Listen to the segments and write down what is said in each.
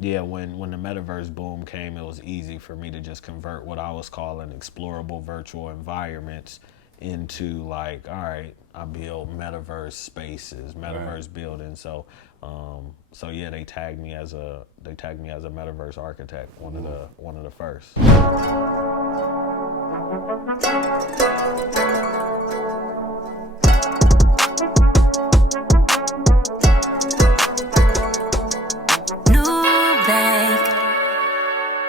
yeah, when the metaverse boom came, it was easy for me to just convert what I was calling explorable virtual environments into like, all right, I build metaverse spaces, Right. metaverse buildings. So yeah, they tagged me as a metaverse architect, one of the first. New bank,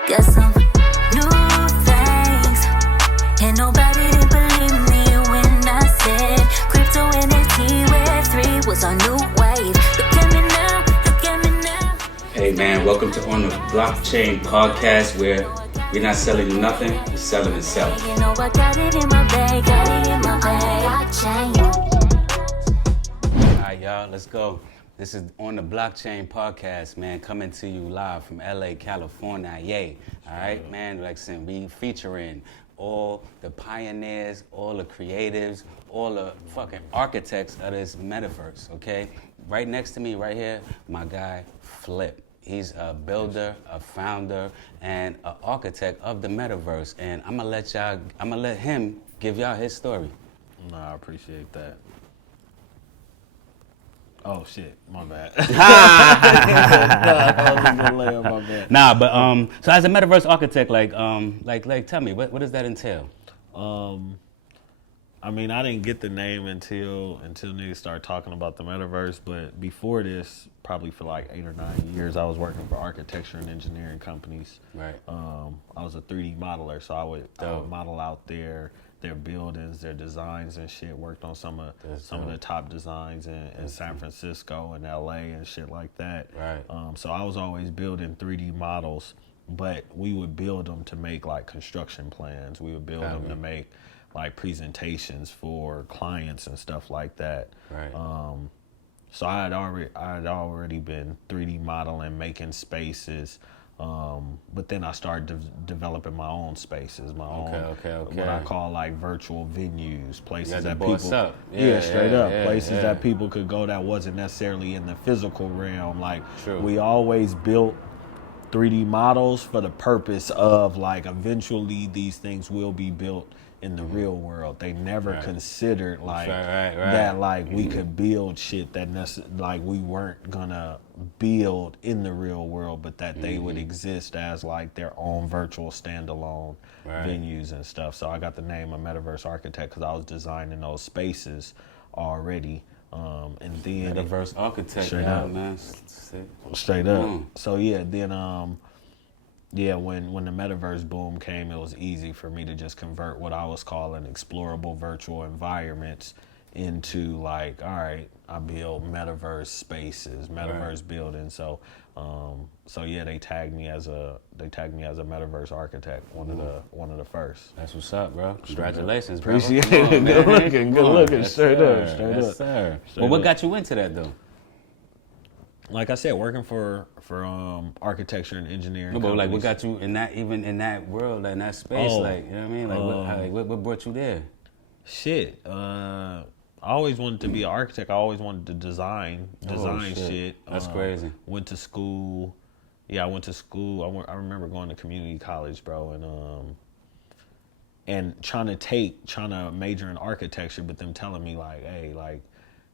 got some new things. And nobody didn't believe me when I said crypto NFT Web3 was our new wave. Look at me now, look at me now. Hey man, welcome to On the Blockchain podcast where we're not selling nothing, we're selling itself. You know I got it in my bag, got it in my bag. Blockchain. All right, y'all, let's go. This is On the Blockchain podcast, man, coming to you live from LA, California. Yay. All right, man, like I said, we featuring all the pioneers, all the creatives, all the fucking architects of this metaverse, okay? Right next to me, right here, my guy, Flip. He's a builder, a founder, and an architect of the metaverse. And I'm gonna let him give y'all his story. No, I appreciate that. Oh shit, my bad. I was just gonna lay on my bad. Nah, but so as a metaverse architect, like, tell me, what does that entail? I mean, I didn't get the name until niggas started talking about the metaverse. But before this, probably for like 8 or 9 years, I was working for architecture and engineering companies. Right. I was a 3D modeler, so I would Dope. model out their buildings, their designs and shit. Worked on some of the top designs in San Francisco and LA and shit like that. Right. So I was always building 3D models, but we would build them to make like construction plans. We would build them to make like presentations for clients and stuff like that. Right. So I had already been 3D modeling, making spaces, but then I started developing my own spaces, my own what I call like virtual venues, places that people up. straight up places yeah. that people could go that wasn't necessarily in the physical realm. Like True. we always built 3D models for the purpose of like eventually these things will be built in the real world. They never considered like Right. that like we could build shit that like we weren't gonna build in the real world, but that they would exist as like their own virtual standalone venues and stuff. So I got the name of Metaverse Architect because I was designing those spaces already. And then Metaverse architect, Straight y'all, up. man. straight up. So yeah, then when the metaverse boom came, it was easy for me to just convert what I was calling explorable virtual environments into like, all right, I build metaverse spaces, metaverse buildings. So yeah, they tagged me as a metaverse architect, one of the first. That's what's up, bro. Congratulations, bro. Appreciate Come on, it. man. Good looking, Come on. Yes, straight sir. up, straight Yes, up. sir. Straight Well, what up. got you into that though? Like I said, working for architecture and engineering. No, but like, what companies. got you in that, even in that world, in that space? Oh, Like, you know what I mean? Like, what brought you there? Shit. I always wanted to be an architect. I always wanted to design shit. That's crazy. Went to school. Yeah, I went to school. I remember going to community college, bro, and trying to major in architecture, but them telling me like, hey, like,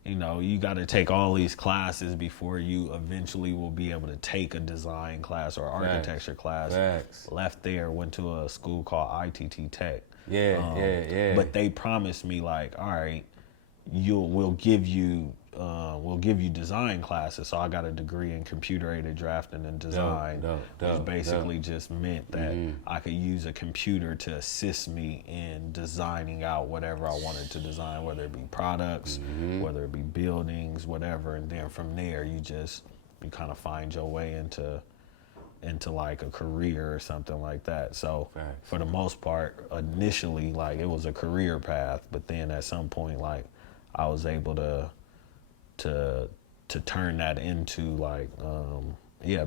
you know, you got to take all these classes before you eventually will be able to take a design class or architecture class. Facts. Left there, went to a school called ITT Tech. Yeah. But they promised me like, all right, we'll give you design classes. So I got a degree in computer aided drafting and design, which basically just meant that I could use a computer to assist me in designing out whatever I wanted to design, whether it be products, whether it be buildings, whatever. And then from there, you kind of find your way into like a career or something like that. So for the most part, initially, like it was a career path, but then at some point, like I was able to turn that into like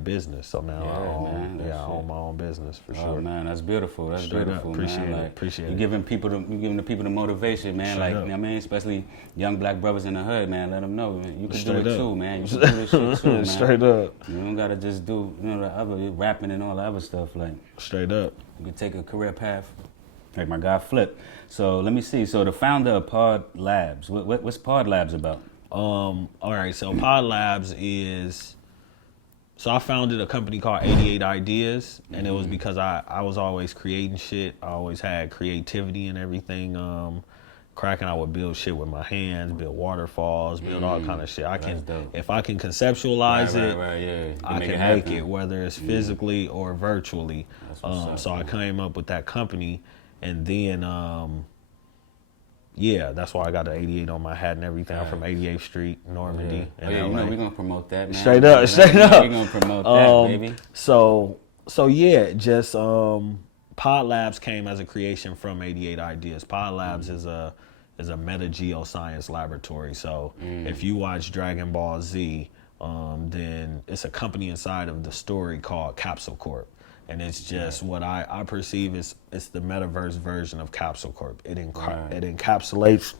business. So now I own my own business for sure. Oh man, that's beautiful. That's Straight beautiful, up. Appreciate man. it. Like, Appreciate you it. giving the people the motivation, man. Straight like, up. you know what I mean, especially young black brothers in the hood, man. Let them know you can Straight do it up. too, man. You can do this shit too, man. Straight up. You don't gotta just do the other rapping and all the other stuff. Like, Straight up. you can take a career path. Like my guy Flip. So let me see. So the founder of Pod Labs. What's Pod Labs about? All right. So Pod Labs is. So I founded a company called 88 Ideas, and it was because I was always creating shit. I always had creativity and everything. Cracking, I would build shit with my hands, build waterfalls, build all kind of shit. If I can conceptualize it, I can make it, whether it's physically or virtually. So I came up with that company, and then that's why I got the 88 on my hat and everything. I'm from 88th Street, Normandy. Yeah. You know we're gonna promote that, man. Straight up. We're gonna promote that, baby. So Pod Labs came as a creation from 88 Ideas. Pod Labs is a meta geoscience laboratory. So if you watch Dragon Ball Z, then it's a company inside of the story called Capsule Corp. And it's just what I perceive is it's the metaverse version of Capsule Corp. It encapsulates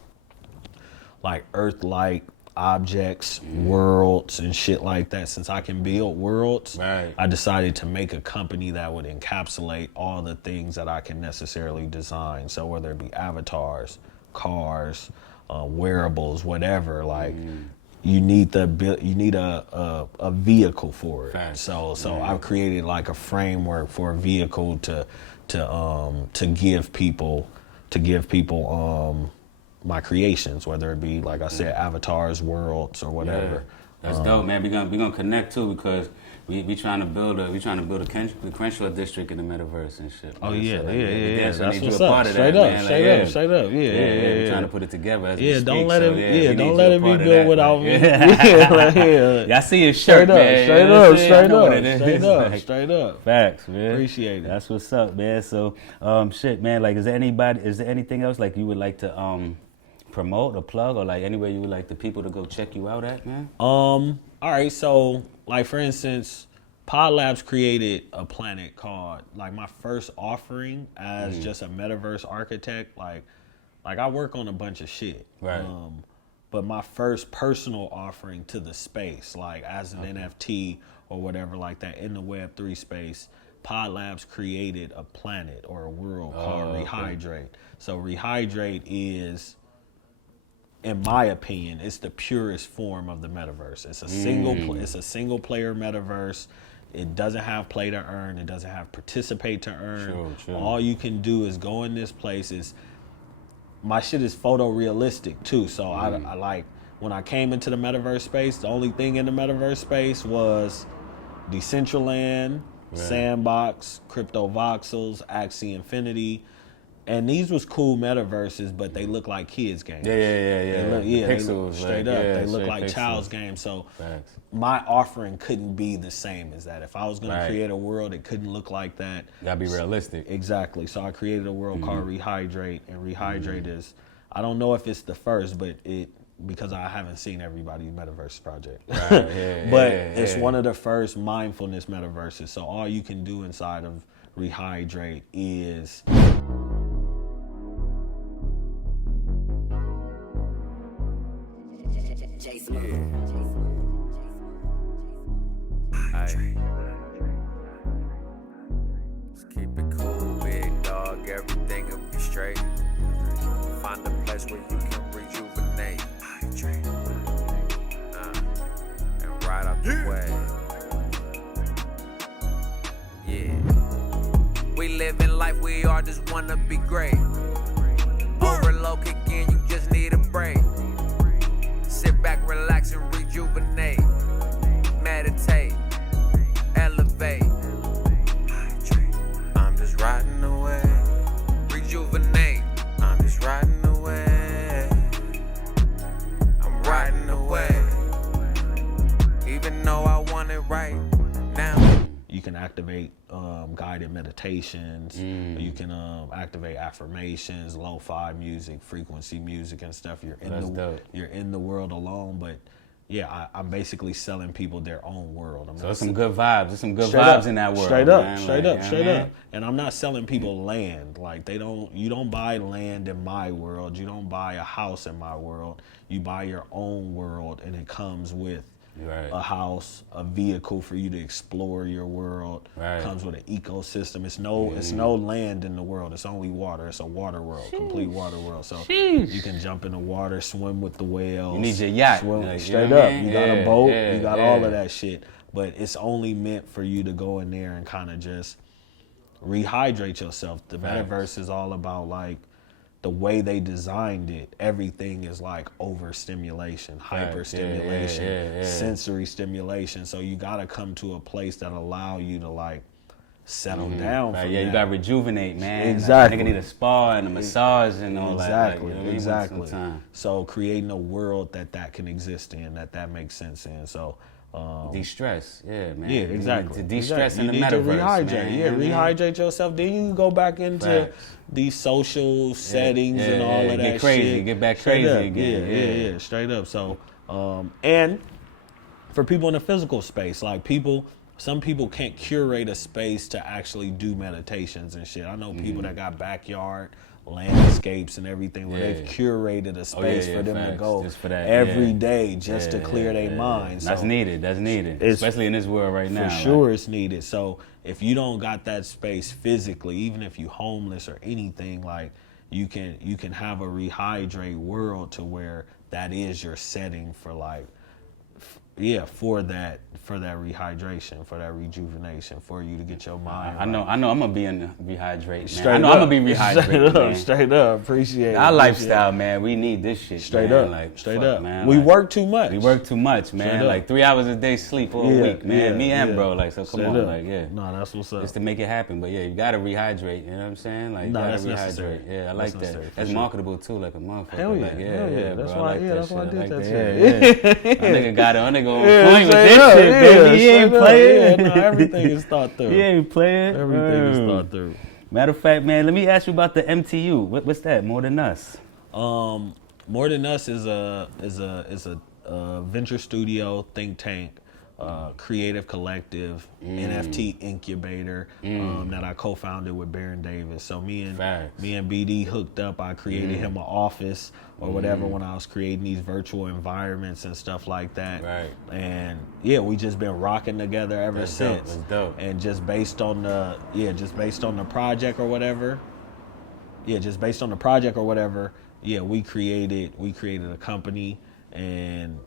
like Earth-like objects, worlds, and shit like that. Since I can build worlds, I decided to make a company that would encapsulate all the things that I can necessarily design. So whether it be avatars, cars, wearables, whatever, like. You need a vehicle for it. Facts. So I've created like a framework for a vehicle to give people my creations, whether it be like I said, avatars, worlds, or whatever. That's dope, man. We gonna connect too because we trying to build the Crenshaw district in the metaverse and shit. Oh yeah. So That's what's up. Straight up. Yeah. We're trying to put it together. Don't let it be built without me. I see your shirt, man. Straight up. Facts, man. Appreciate it. That's what's up, man. So, shit, man. Like, is there anything else like you would like to promote or plug, or like anywhere you would like the people to go check you out at, man? All right, so like for instance, Pod Labs created a planet called, like, my first offering as just a metaverse architect. Like I work on a bunch of shit. Right. But my first personal offering to the space, like as an NFT or whatever like that in the Web3 space, Pod Labs created a planet or a world called Rehydrate. So Rehydrate is, in my opinion, it's the purest form of the metaverse. It's a single player metaverse. It doesn't have play to earn. It doesn't have participate to earn. True. All you can do is go in this place. My shit is photorealistic too. So I like, when I came into the metaverse space, the only thing in the metaverse space was Decentraland, Sandbox, Crypto Voxels, Axie Infinity. And these was cool metaverses, but they look like kids' games. Yeah. Pixels, straight up. They look like child's games. So my offering couldn't be the same as that. If I was going to create a world, it couldn't look like that. Gotta be realistic. Exactly. So I created a world called Rehydrate, and Rehydrate is, I don't know if it's the first, but because I haven't seen everybody's metaverse project. But it's one of the first mindfulness metaverses. So all you can do inside of Rehydrate is Just keep it cool, big dog. Everything will be straight. Find a place where you can rejuvenate. And ride out the way. We living life, we all just wanna be great. Overload kick in, you just need a break. Sit back, relax, and rejuvenate. Meditate, elevate. I'm just riding away. Rejuvenate. I'm just riding away. I'm riding away. Even though I want it right now. You can activate guided meditations. You can activate affirmations, lo-fi music, frequency music, and stuff. You're in the world alone, but I'm basically selling people their own world. So there's some good vibes. There's some good vibes in that world. Straight up. And I'm not selling people land. Like you don't buy land in my world. You don't buy a house in my world. You buy your own world, and it comes with a house, a vehicle for you to explore your world. Comes with an ecosystem. It's no land in the world. It's only water. It's a water world, complete water world. So you can jump in the water, swim with the whales. You need your yacht. Straight up. You got a boat. You got all of that shit. But it's only meant for you to go in there and kind of just rehydrate yourself. The metaverse is all about like the way they designed it. Everything is like overstimulation, hyperstimulation, sensory stimulation. So you got to come to a place that allow you to like settle down. From you got to rejuvenate, man. Exactly. Like, nigga need a spa and a massage and all that. Like, exactly. So creating a world that can exist in, that makes sense in. So de-stress, man. Yeah, exactly. To de-stress in the you need metaverse, to rehydrate. man. Rehydrate yourself. Then you can go back into these social settings and all of that get crazy, shit. Get back crazy again. Straight up. So, and for people in the physical space, like some people can't curate a space to actually do meditations and shit. I know people that got backyard landscapes and everything where they've curated a space for them to go every day just to clear their minds. That's needed, especially in this world right now. For sure it's needed. So if you don't got that space physically, even if you homeless or anything, like you can have a rehydrate world to where that is your setting for like for that rehydration, for that rejuvenation, for you to get your mind. I know. I'm gonna be in the rehydrate, man. I'm gonna be rehydrated. Straight up. Appreciate it. Our lifestyle, man. We need this shit. Straight man. up. Like, straight fuck, up. Man. We work too much. Man. Like 3 hours a day sleep all week, man. Me and bro. Like, so come on, like, No, that's what's up. Just to make it happen, but you gotta rehydrate. You know what I'm saying? Like, that's rehydrate. Necessary. Yeah, I like that. That's marketable too, like a motherfucker. Hell yeah. Like, That's bro, why. that's why I did that shit. That nigga got it. That nigga on point with this shit, baby. He ain't playing. No, everything is thought through. He ain't playing. Everything is thought through. Matter of fact, man, let me ask you about the MTU. What's that? More Than Us. More Than Us is a venture studio, think tank, creative collective, NFT incubator that I co-founded with Baron Davis. So me and BD hooked up. I created him an office or whatever when I was creating these virtual environments and stuff like that. Right. And we just been rocking together ever since. That's dope. And just based on the project or whatever. We created a company and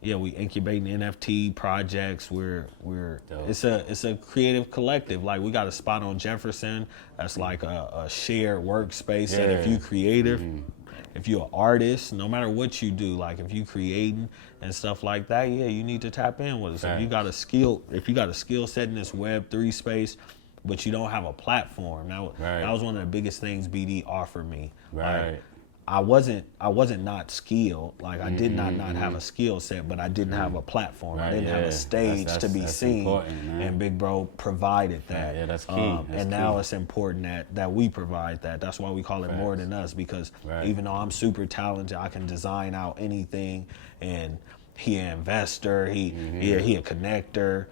we incubating NFT projects. It's a creative collective. Like we got a spot on Jefferson that's like a shared workspace. And if you creative, if you're an artist, no matter what you do, like if you creating and stuff like that, you need to tap in with us. If you got a skill set in this Web3 space, but you don't have a platform. That was one of the biggest things BD offered me. Right. Like, I wasn't not skilled. Like I did not have a skill set, but I didn't have a platform. I didn't have a stage to be seen. And Big Bro provided that. Yeah, that's key. Now it's important that we provide that. That's why we call it More Than Us, because even though I'm super talented, I can design out anything. And he an investor, he a connector,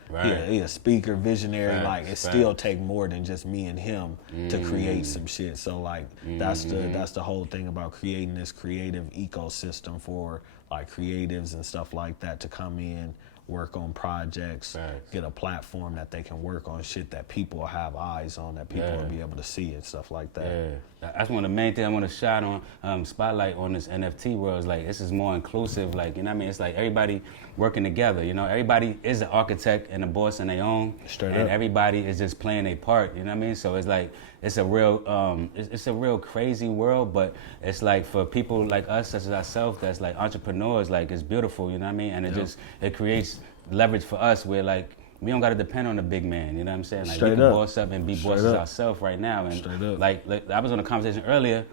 he a speaker, visionary. Like it still take more than just me and him to create some shit. So like that's the whole thing about creating this creative ecosystem for like creatives and stuff like that to come in, work on projects, get a platform that they can work on shit that people have eyes on, that people will be able to see and stuff like that. Yeah. That's one of the main things I want to shine on, spotlight on this NFT world. Is like this is more inclusive. Like, you know what I mean? It's like everybody working together. You know, everybody is an architect and a boss in their own. Straight up. Everybody is just playing a part. You know what I mean? So it's like it's a real crazy world. But it's like for people like us, such as ourselves, that's like entrepreneurs. Like it's beautiful. You know what I mean? And it creates leverage for us where like we don't got to depend on the big man, you know what I'm saying? Like we can boss up and be bosses ourselves right now. And like I was on a conversation earlier,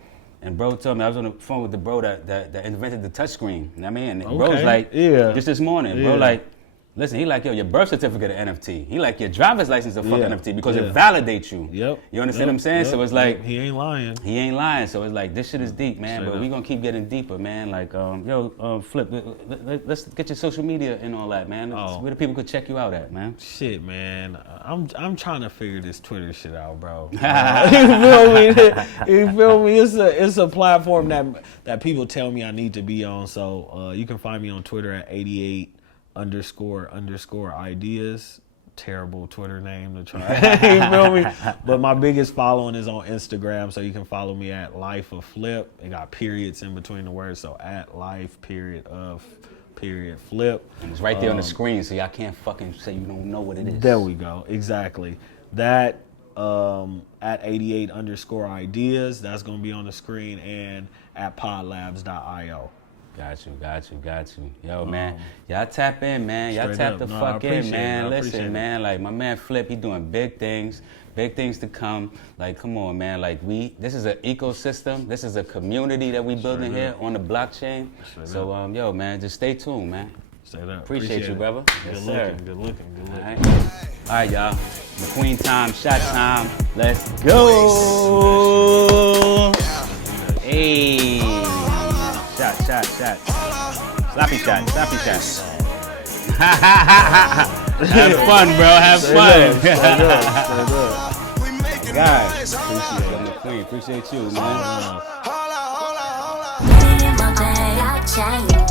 and bro told me I was on the phone with the bro that invented the touchscreen. You know what I mean? And bro's like, just this morning, bro, like Listen, he like, yo, your birth certificate of NFT. He like your driver's license of fucking NFT because it validates you. Yep. You understand what I'm saying? So it's like he ain't lying. He ain't lying. So it's like this shit is deep, man. Straight but up. we gonna keep getting deeper, man. Like, Flip, let's get your social media and all that, man. Where the people could check you out at, man. Shit, man. I'm trying to figure this Twitter shit out, bro. You feel me? You feel me? It's a platform that people tell me I need to be on. So you can find me on Twitter at 88__ideas. Terrible Twitter name to try. You feel me? But my biggest following is on Instagram, so you can follow me at Life of Flip. It got periods in between the words, so at Life_of_Flip. And it's right there on the screen, so y'all can't fucking say you don't know what it is. There we go. Exactly. That at 88_ideas. That's gonna be on the screen, and at podlabs.io. Got you. Yo, man, y'all tap in, man. Y'all tap the fuck in, man. Listen, man, like my man Flip, he doing big things to come. Like, come on, man. Like this is an ecosystem. This is a community that we building here on the blockchain. So, yo, man, just stay tuned, man. Straight up. Appreciate you, brother. Good looking. All right, y'all. McQueen time, shot time. Let's go. Hey. Shot. Sloppy shot. Have fun, bro. Have fun. Guys, appreciate you, man. In my bag, I change.